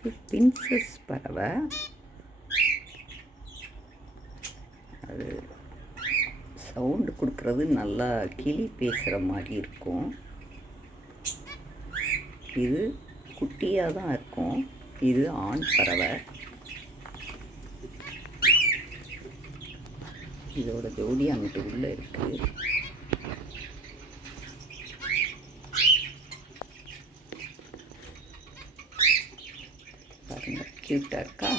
இது பின்சஸ் பறவை. அது சவுண்டு கொடுக்குறது நல்லா கிளி பேசுகிற மாதிரி இருக்கும். இது குட்டியாக தான் இருக்கும். இது ஆண் பறவை. இதோட ஜோடி அங்கிட்டு உள்ளே இருக்குது. பாருங்கள், க்யூட்டாக இருக்கா?